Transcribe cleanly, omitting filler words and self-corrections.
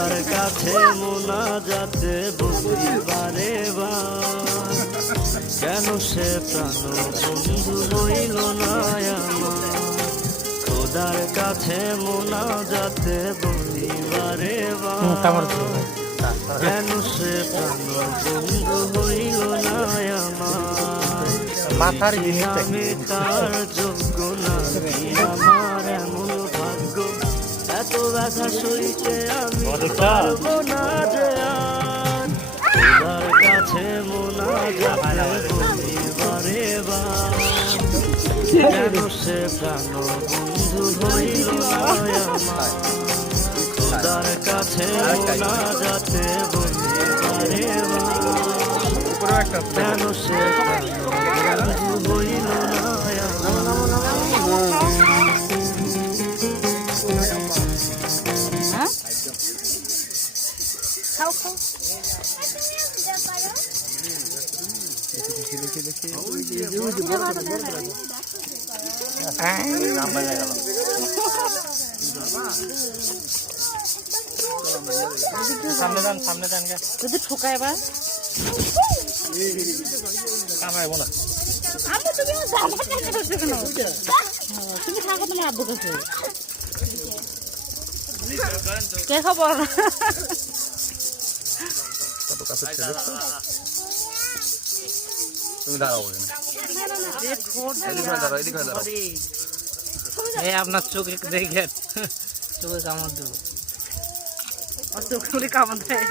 খোদার কাছে মোনাজাতে বলি বারে বার, কেন সে প্রাণ বন্ধু হইল না আমার। খোদার কাছে মোনাজাতে বলি বারে বার, কেন সে প্রাণ বন্ধু হইল না আমার। মাথার আমি তার যোগ্য না, আমার এমন ভাগ্য, এত ব্যথা সইতে আমি পারবো না যে আর। খোদার কাছে মোনাজাতে বলি বারে বার, কেন সে প্রাণ বন্ধু হইল না আমার। খোদার কাছে মোনাজাতে বলি বারে বার, কেন সে প্রাণ বন্ধু হইল না আমার। খাও খাও সামনে যান যদি ঠোকায় এবার কামাইবো না। আম্মু তুমি আমার জামা টাকা করছো কেন? তুমি থাকো তোমার আব্বু কাছে। কে খবর? কত কাছে ছেলে তুমি দাঁড়াও এদিকে দাঁড়াও। এই আপনার চোখে দেখেন, চোখে কামড় দেবো, চোখে কামড় দেয়।